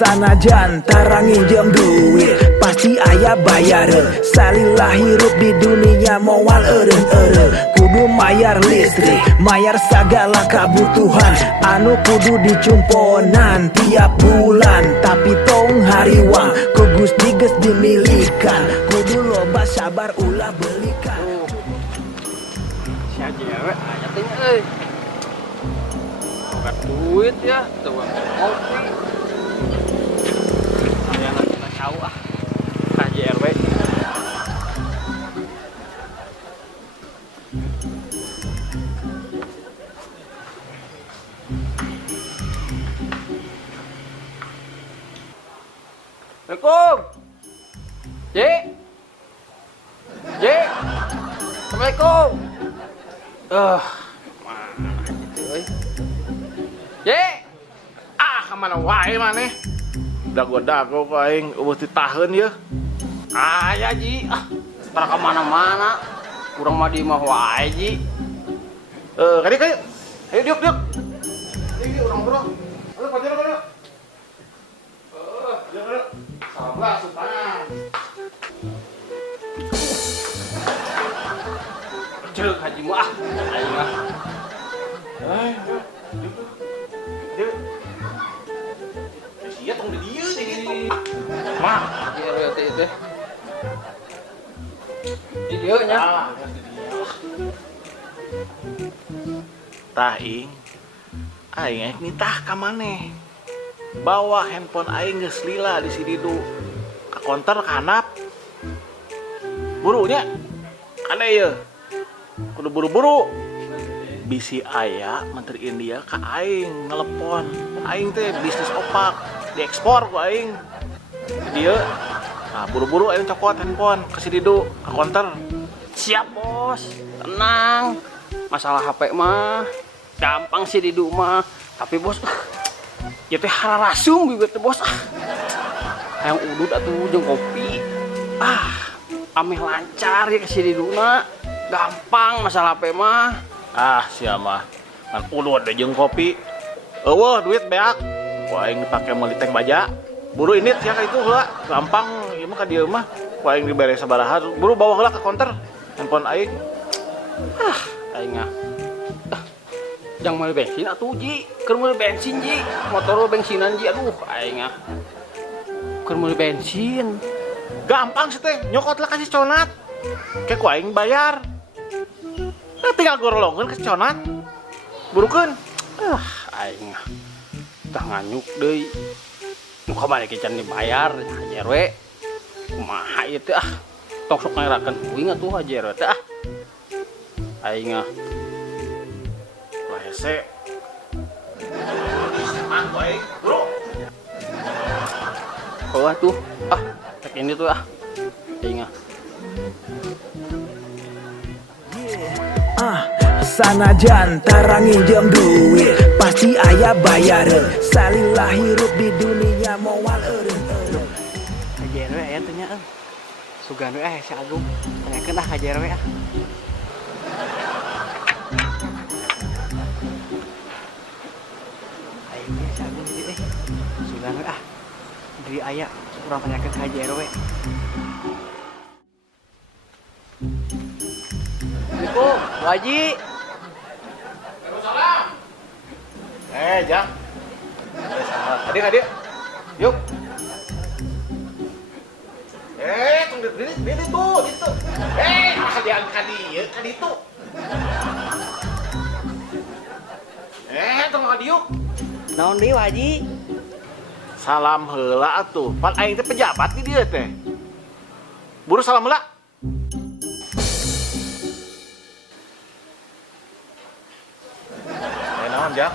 Sanajan tarang nginjem duit pasti aya bayar. Salilah hirup di dunia moal eureun-eureun. Kudu mayar listrik, mayar segala kebutuhan anu kudu dicumponan tiap bulan. Tapi tong hariwang ku Gusti geus dimilikan, kudu loba sabar ulah belikan. Si Ajewe aya teh euy. Bukan duit ya, tuh kopi. Saya lagi nggak tahu KJRW. Assalamualaikum. J. Assalamualaikum. Mana gitu euy. J. Kemana wae maneh? Dago-dago ku aing eueuh ditaheun ye. Aya Ji, tara ka mana-mana. Kurang mah di mah wae Ji. Kadi kayu. Ayo diuk. Ini urang bro. Ayo pajar. Jangan. Sabar sutan. Ceuk haji mah. Aing mah. Diuk. Sia tong di dieu di mah ieu teh di dieu nya tah aing nitah ka maneh bawa handphone aing geus lila di sididu ka konter ka handap burunya kana ieu kudu buru-buru bisi aya menteri India ka aing ngelepon aing teh bisnis opak diekspor ku aing dia. Nah buru-buru aing cokot handphone ke sididu ka konter. Siap bos, tenang. Masalah HP mah gampang sih didu mah. Tapi bos ya teh hararasum juga teh bos. Hayang udud atuh jeung kopi. Ameh lancar ya ke sididuna. Gampang masalah HP mah. Sia mah kan udud jeung kopi. Eueuh duit beak. Wah aing dipake meuli teng baja. Buru ini sia ka itu heula. Gampang ieu mah ka dieu mah. Wah aing dibere sabaraha. Buru bawa heula ka konter. Handphone aing. Aing jang meuli bensin atuh Ji. Keur meuli bensin Ji. Motor bensinan Ji. Aduh aing keur meuli bensin. Gampang sih teh. Nyokot lah kasih conat. Kayak ku aing bayar. Tinggal gorolongkeun ke conat. Burukeun. Aing tah nganyuk deui. Nu kamari ke can dibayar JRW. Kumaha ieu teh tong sok ngerakeun kuing atuh JRW teh aing hese. Seman bae, Bro. Oh atuh. Cek ini tuh aing Sanajan tarang nginjem duit pasti aya bayar. Salilah hirup di dunia moal eureun-eureun. KJRW aya teh nya sugan we si Agung tanyakeun KJRW aing si Agung ieu sugan we di aya urang tanyakeun KJRW. Assalamualaikum Waji. Jang. Hadir. Yuk. Tunggu di situ. Diangkat dia ka ditu. Tunggu ka dieu. Naon deui Waji? Salam heula atuh. Pan aing teh pejabat di dieu teh. Buru salam heula. Naon Jang?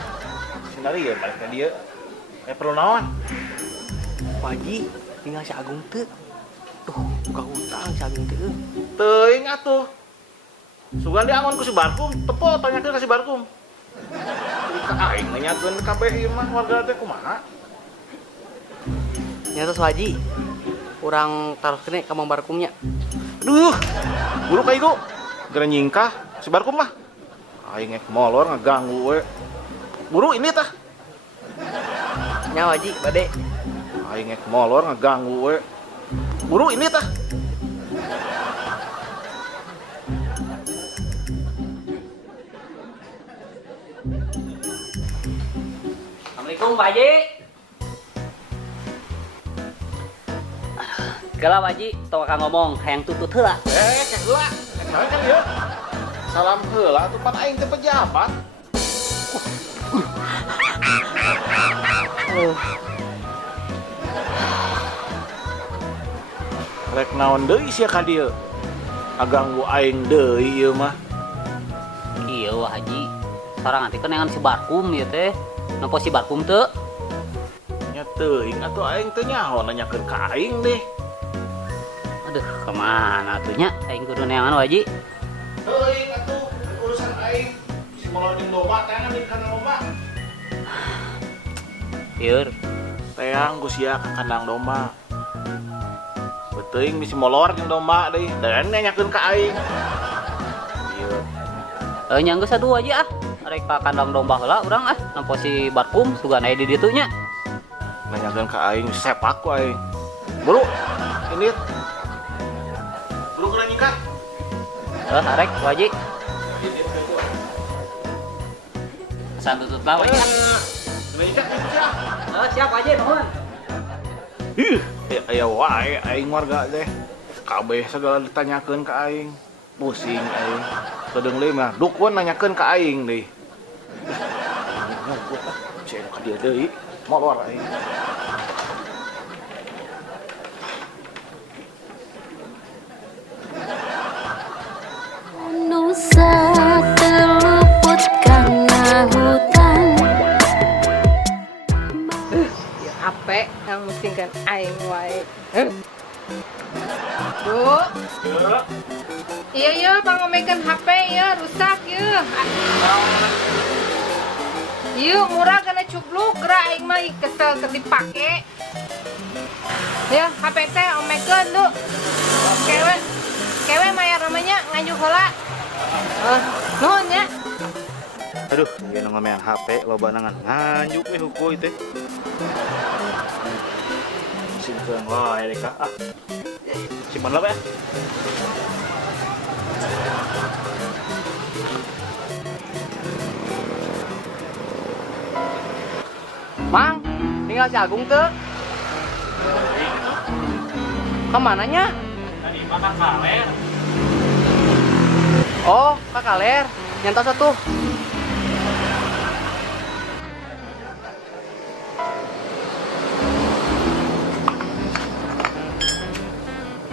Sinari ya balik ke dia. Perlu naon? Waji, tinggal si Agung teu. Tuh, buka hutang si Agung teu. Teuing atuh. Sugan diangon ku si Barkum, tepo tanyakeun ka si Barkum. Aing nanyakeun kabeh ieu mah warga teh kumaha? Nya tos Waji. Urang taruhkeun ka Mang Barkumnya. Aduh. Buru ka ieu. Gara nyingkah si Barkum mah. Aing molor ngaganggu we. Buru ini tah. Nya Waji bade. Aing ngek molor ngeganggu we. Buru ini tah. Assalamualaikum Pak Haji. Gala Pak Haji, tong akan ngomong hayang tutut heula. Cek heula. Cek kan ieu. Salam heula atuh pan aing teh pejabat. Rek naon deui sia ka dieu? Aganggu aing deui ieu mah. Iya Wah Haji. Sarang nanti kenangan si Barkum ieu teh. Nampo si Barkum teu? Nya teuing atuh aing teh nyaho nanyakeun ka aing deh. Aduh, kemana tuh nya? Aing kudu neangan Wah Haji. Teuing atuh urusan aing. Si molor jeung domba teangan di kandang domba. Ieur. Teang ku sia ka kandang domba. Teuing misi molor jeung domba deui. Dan nanyakeun ka aing. Ieu. Nya geus saduh aja ah. Arek ka kandang domba heula urang ah. Nampo si Barkum sugan aya di ditu nya. Nanyakeun ka aing sepak ku aing. Buru, ini. Buru kena nyikat. Arek Wah Haji. Pesan tutut lah Wah Haji. Kena nyikat itu sia. Siap Wah Haji nuhun. Aya wae aing warga teh. Kabeh segala ditanyakeun ka aing. Pusing aing. Kedeung deui mah dukun nanyakeun ka aing deui. Cek ka dia deui. Molor aing. Nusa terluput karena hutan. Ya ape yang musingkan aing wae. Bu. Iya pangomekeun HP ya rusak ya. Iya murah kena cubluk gerak aing mah kesel keur dipake. Ya HP teh omekeun du. Kewe mayar namanya nganjuk heula. Nuhun ya. Aduh, dia ngomongin HP loba nangan nganjuk we hukuy teh. Simpen wae deh Kak. Simpen lah ya. Mang, tinggal si Agung teu? Kemananya? Tadi makan kaler. Oh, Kak Kaler. Nyantos atuh.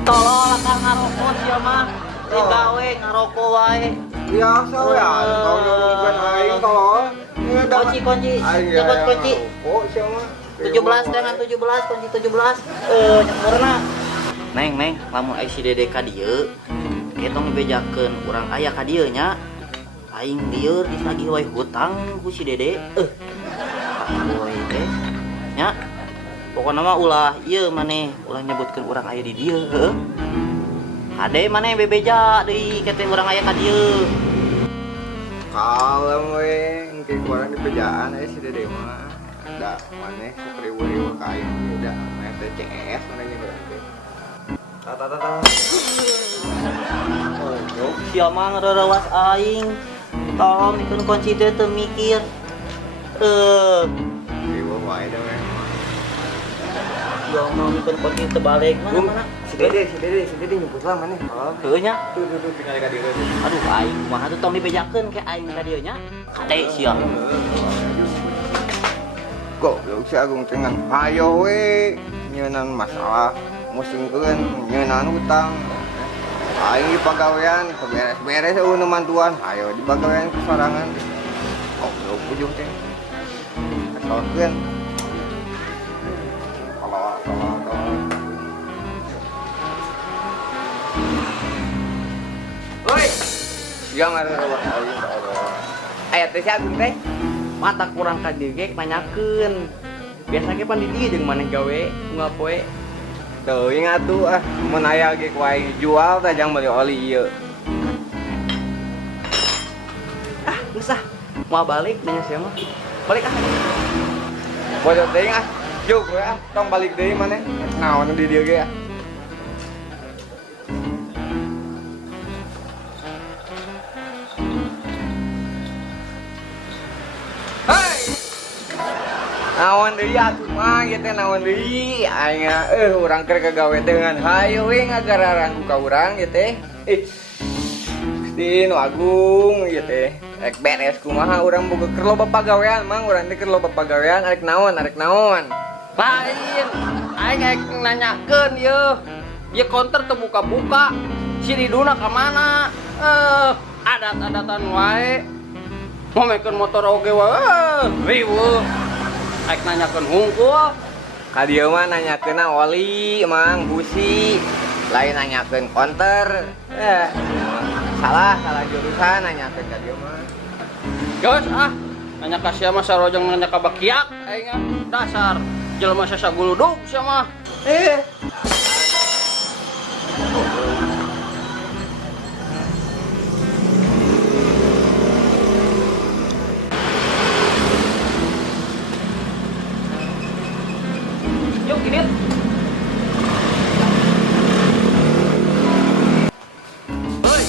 Tolong Kang ngarokok sia mah. Digawe ngarokok wae. Biasa we kalau nyuruhkeun aing tolong. Kunci. Cepet kunci. Oh, siapa? 17 dengan 17, kunci 17. Nyemurna. Neng, lamun ai si Dede ka dieu, ketong dibejakeun urang aya ka dieu nya. Aing dieu disagih wae hutang ku si Dede. Boy teh. Nya. Pokona mah ulah ieu maneh, ulah nyebutkeun urang aya di dieu, heuh. Kade maneh bebeja deui kete urang aya ka dieu. Kalem we, engke kurang di pejaan si Dede mah. Da maneh sakriweuh ka aing udah main TCS mana nya berarti. Tata. Oh, sia mah ngarawas aing. Tolong dikeun kunci teh teu mikir. Riweuh wae da we. Ya mau dikeun kunci teu balik mana? Si Dede nyebut lah maneh. Heuh nya. Tuh tinggal ka dieu. Aduh aing kumaha tuh tong dibejakeun ke aing ka dieu nya. Kade sia. Goblok si Agung teh ngan hayo we nyeunan masalah musingkeun nyeunan hutang. Aing di pagawean beres-beres eueuh mantuan, hayo di pagawean sorangan. Goblok ujung teh. Kasolkeun. Tolong. Woi. Yang ada rawat aing tolong. Aya teh si Agung teh mata kurang ka dieu ge nanyakeun. Biasa ge pan di dieu jeung maneh gawe ngapoe. Teuing atuh mun aya ge ku aing jual teh jang beli oli ieu. Geus ah, moal balik nanya sia mah. Balik ah. Bodoh teuing Juk ya, tong balik deui maneh. Naon di dieu ge ya. Hai. Naon deui atuh mah ieu teh naon deui? Aing urang keur kagawe dengan hayu we ngagararangku ka urang ieu teh. Din Agung ieu teh. Rek beres kumaha urang boga keur loba pagawean mang urang teh keur loba pagawean arek naon. Lain, aing rek nanyakeun ieu. Ieu konter teu buka-buka. Si Riduna ka mana? Adat-adatan wae. Momekeun motor oge wae. Riweuh. Rek nanyakeun hungkul. Ka dieu mah nanyakeunna oli mang busi. Lain nanyakeun konter. Salah jurusan nanyakeun ka dieu mah. Geus nanya ka sia mah sarojeng nanya ka bakiak aing dasar jelema sasaguludug sia mah. Yuk gini. Hei.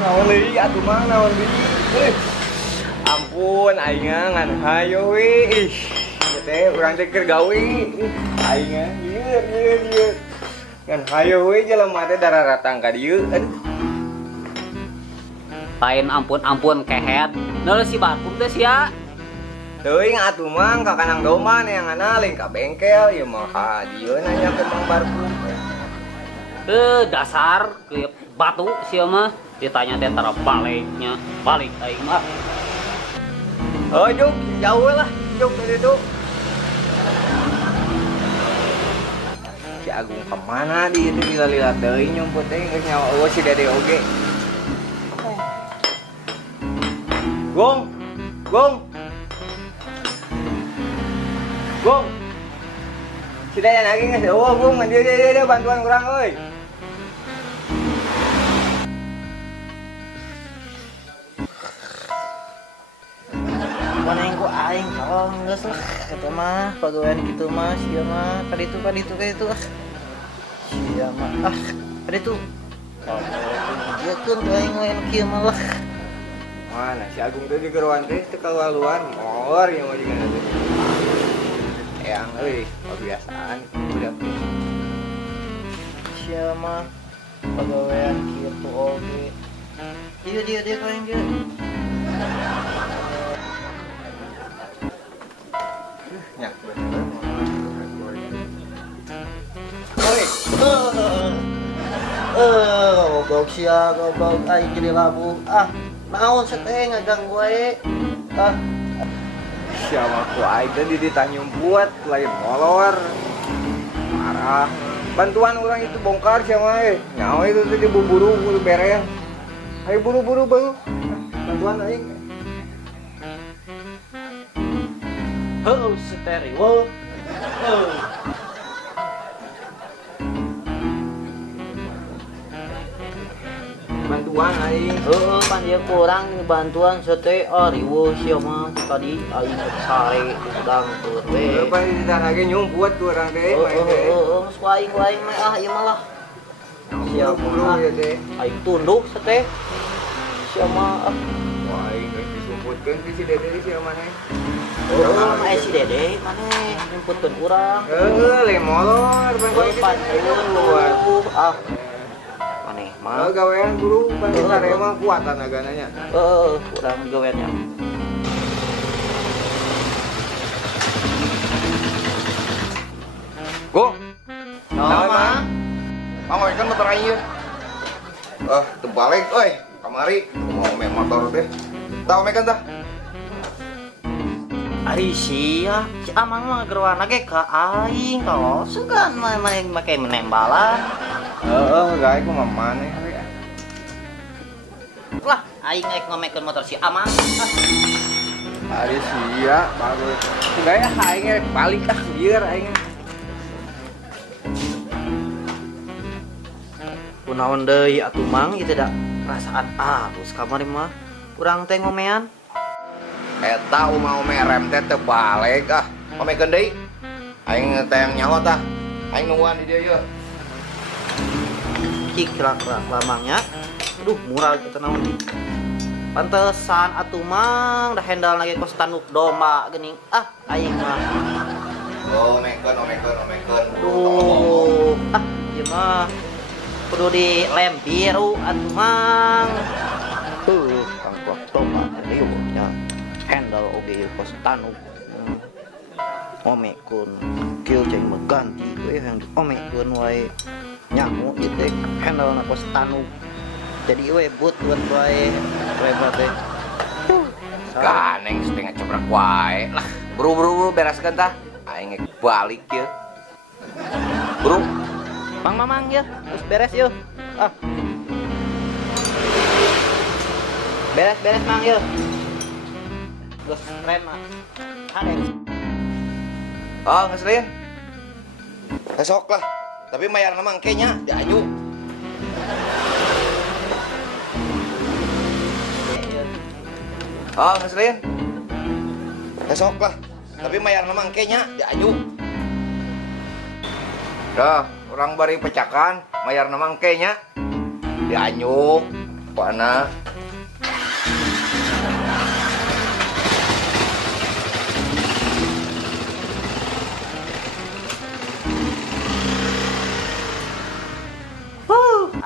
Naon deui atuh mang naon deui? Ampun aing ngan hayo we. Ieu teh urang teh keur gawe. Aing ieu. Ngan hayo we jelema teh dararatang ka dieu. Lain ampun kehet. Nol si Barkum teh sia. Teuing atuh mang ka kanang domba neanganna leuwih ka bengkel ieu mah ka dieu nanyakeun Mang Barkum. Dasar ke batu sia mah ditanya teh tara baliknya balik aing mah. Juk jauh lah juk dari itu. Si Agung kemana di itu lila-lila teuing nyumput teh geus nyawa eueuh si Dede oge. Gong. Si Dede lagi geus eueuh Gong, dia bantuan urang euy. Maneng ku aing tolong geus lah eta mah pagawean kitu mah sia mah kaditu sia mah kaditu jiekeun ka aing we nu kieu mah lah. Mana si Agung teh di geroan teh teu kalualuan mor yang mau juga teh. Eyang euy kebiasaan udah Sia mah pagawean kitu oge. Dia ka aing ge. Nyak bener. Goblok sia, goblok aing jadi labu. Naon sateh ngaganggu wae. Siapa ku aing teh ditanya buat lain molor. Marah. Bantuan orang itu bongkar siapa nyawa itu tadi buru beres. Ayo buru-buru baru. Bantuan aing. Heuh stereo. Bantuan aing. Pan dia kurang bantuan sete riweuh sia mah tadi aing sare udang keur we. Apa ditanya lagi nyumput ku urang teh. Geus waing mah ieu mah lah. Sia Buru ya teh. aing tunduk sete. Sia mah Wah aing geus disumputkeun ti si Dede di sia maneh. si Dede maneh nyumputkeun urang. Le molor Pan keluar. Maneh mah Gawean buru bantu sare mah kuatan agananya. urang gaweannya. Go. Naon mah? Mang kan motor aing. Terbalik euy. Kamari mau main motor teh. Tau mekan tah. Ari sia, si Amang mah gerwana ge ka aing kalau segan main make menembalan. Gawe ku mah maneh we. Lah, aing rek ngomekeun motor si Amang. Ari sia bagus. Gaya aing rek balik lieur aing. Kunaon deui atuh Mang ieu teh da perasaan terus kamari mah urang teh ngomean. Eta mau merem teh terbalik ah. Ome deui. Aing teh nyawa tah. Aing nungguan di dieu yeuh. Cik kira-kira lamangnya. Aduh, murah kita naon. Pantesan atuh mang dah handal lagi kos tanduk domba geuning. Ah, aing mah. Omekeun. Duh, ieu mah kudu dilem biru atuh mang. Kang kuat domba rieu nya. Handal oge kos tanduk. Omekun kieu cai mah ganti we yang omekun wae. Nyamu ieu teh handal na kos tanduk. Jadi we but wae lebar teh. Ganeng setengah cebrak wae lah. Buru-buru bereskeun tah. Aing balik ye. Bro, Mang Mamang ya, terus beres yuk. Ah, beres Mang yuk. Terus keren mah. Ada. Oh, ngeselin. Besok lah. Tapi mayar nama engkenya di Anyu. Oh, ngeselin. Besok lah. Tapi mayar nama engkenya di Anyu. Dah, orang bari pecakan, mayar nama engkenya di Anyu. Pana.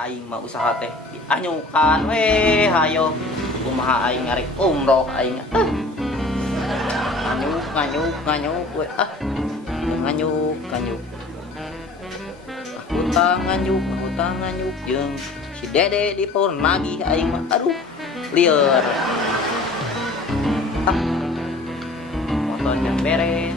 Aing mah usaha teh dianyukan we hayo. Kumaha aing ngarek umroh aing. Nganyuk we ah. Nganyuk. Hutang nganyuk jeung si Dede di pohon lagi aing mah aduh lieur. Ah. Motornya beres.